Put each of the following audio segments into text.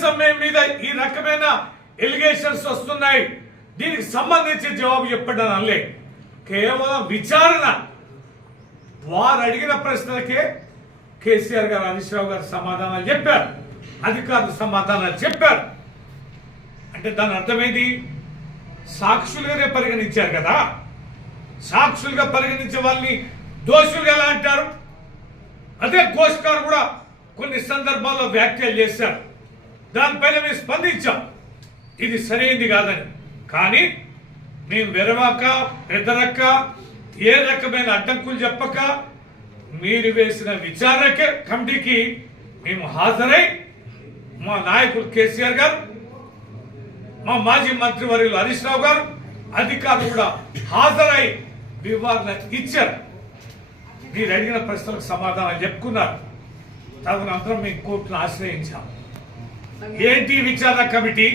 కనీసం మేము మీద ఈ రకమైన ఎలిగేషన్స్ వస్తున్నాయి, దీనికి సంబంధించి జవాబు చెప్పండి అని అనలే. కేవలం విచారణ, వారు అడిగిన ప్రశ్నలకే కేసీఆర్ గారు, హరీష్ రావు గారు సమాధానాలు చెప్పారు, అధికారులు సమాధానాలు చెప్పారు. అంటే దాని అర్థమైంది, సాక్షులుగానే పరిగణించారు కదా. సాక్షులుగా పరిగణించే వాళ్ళని దోషులుగా ఎలా అంటారు? అదే ఘోష్ గారు కూడా కొన్ని సందర్భాల్లో వ్యాఖ్యలు చేశారు. దానిపైన మేము స్పందించాం, ఇది సరైనది కాదని. కానీ మేము వెరవాక బెదరక్క ఏ రకమైన అడ్డంకులు చెప్పక మీరు వేసిన విచారణ కమిటీకి మేము హాజరై మా నాయకులు కేసీఆర్ గారు, మా మాజీ మంత్రివర్యులు హరీష్ రావు గారు, అధికారులు కూడా హాజరై వివరణ ఇచ్చారు. మీరు అడిగిన ప్రశ్నలకు సమాధానం చెప్పుకున్నారు. తదనంతరం మేము కోర్టును ఆశ్రయించాం. ఏంటి విచారణ కమిటీ?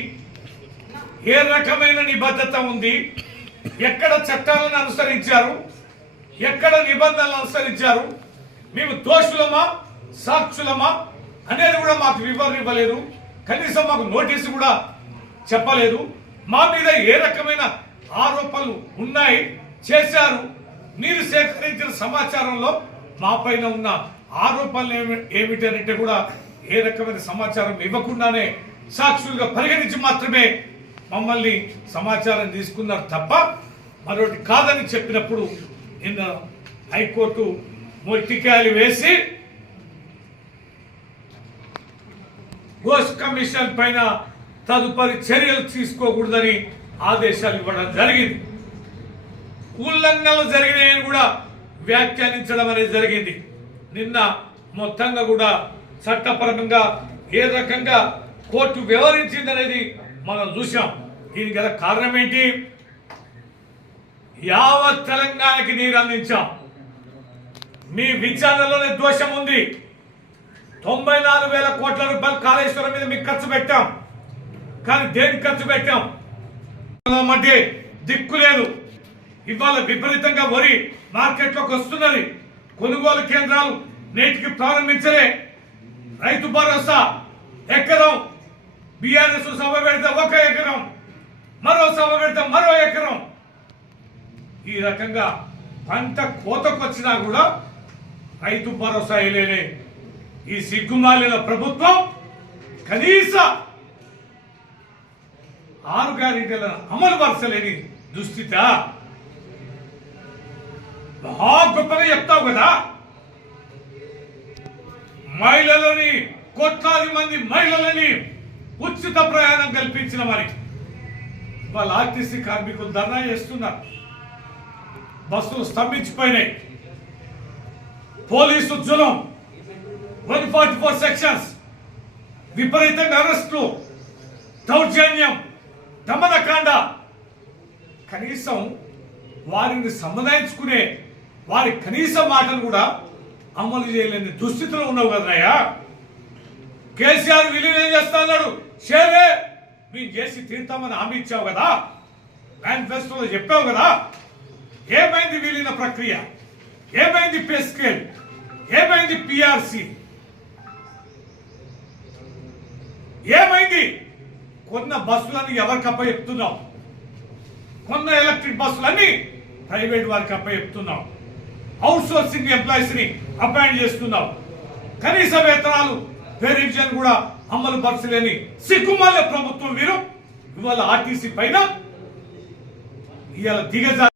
ఏ రకమైన నిబద్ధత ఉంది? ఎక్కడ చట్టాలను అనుసరించారు? ఎక్కడ నిబంధనలు అనుసరించారు? మేము దోషులమా సాక్షులమా అనేది కూడా మాకు వివరణ ఇవ్వలేదు. కనీసం మాకు నోటీసు కూడా చెప్పలేదు. మా మీద ఏ రకమైన ఆరోపణలు ఉన్నాయి, చేశారు, మీరు సేకరించిన సమాచారంలో మా పైన ఉన్న ఆరోపణలు ఏమిటంటే కూడా ఏ రకమైన సమాచారం ఇవ్వకుండానే సాక్షులుగా పరిగణించి మాత్రమే మమ్మల్ని సమాచారం తీసుకున్నారు తప్ప మరొకటి కాదని చెప్పినప్పుడు నిన్న హైకోర్టు మొట్టికాయలు వేసి ఘోష్ కమిషన్ పైన తదుపరి చర్యలు తీసుకోకూడదని ఆదేశాలు ఇవ్వడం జరిగింది. ఉల్లంఘనలు జరిగినాయని కూడా వ్యాఖ్యానించడం అనేది జరిగింది. నిన్న మొత్తంగా కూడా చట్టపరంగా ఏ రకంగా కోర్టు వ్యవహరించింది అనేది మనం చూసాం. దీనికి గల కారణం ఏంటి? యావత్ తెలంగాణకి నీరు అందించాం. మీ విచారణలోనే దోషం ఉంది. 94,000 కోట్ల రూపాయలు కాళేశ్వరం మీద మీకు ఖర్చు పెట్టాం. కానీ దేనికి ఖర్చు పెట్టాం అంటే దిక్కు లేదు. ఇవాళ విపరీతంగా వరి మార్కెట్లోకి వస్తున్నది. కొనుగోలు కేంద్రాలు నేటికి ప్రారంభించలే. రైతు భరోసా ఎకరం బీఆర్ఎస్ సభ పెడితే 1 ఎకరం, మరో సభ పెడితే మరో ఎకరం. ఈ రకంగా పంట కోతకొచ్చినా కూడా రైతు భరోసా వేయలేని ఈ సిగ్గుమాలిన ప్రభుత్వం కనీస 6 గ్యారెంటీలను అమలు పరచలేని దుస్థిత. మహా గొప్పగా చెప్తావు కదా, మహిళలని, కోట్లాది మంది మహిళలని ఉచిత ప్రయాణం కల్పించిన మరి వాళ్ళ ఆర్టీసీ కార్మికులు ధర్నా చేస్తున్నారు. బస్సులు స్తంభించిపోయినాయి. పోలీసు జులం, 144 సెక్షన్స్, విపరీతంగా అరెస్టులు, దౌర్జన్యం, దమనకాండ. కనీసం వారిని సముదాయించుకునే వారి కనీస మాటలు కూడా అమలు చేయలేని దుస్థితిలో ఉన్నావు కదనయ్యా. కేసీఆర్ విలీనం చేస్తా అన్నాడు. షేరే మేము చేసి తీరుతామని హామీ ఇచ్చావు కదా, మేనిఫెస్టోలో చెప్పావు కదా. ఏమైంది విలీన ప్రక్రియ? ఏమైంది పే స్కేల్? ఏమైంది పిఆర్సి? ఏమైంది? కొన్న బస్సులన్నీ ఎవరికి అప్పచెప్తున్నావు? కొన్న ఎలక్ట్రిక్ బస్సులన్నీ ప్రైవేట్ వారికి అప్పచెప్తున్నావు. అవుట్ సోర్సింగ్ ఎంప్లాయీస్ ని అపాయింట్ చేస్తున్నావు. కనీస వేతనాలు రివిజన్ కూడా అమలు పరచలేని సిగ్గుమాల ప్రభుత్వం వీరు ఇవాళ ఆర్టీసీ పైన ఇవాళ దిగజారి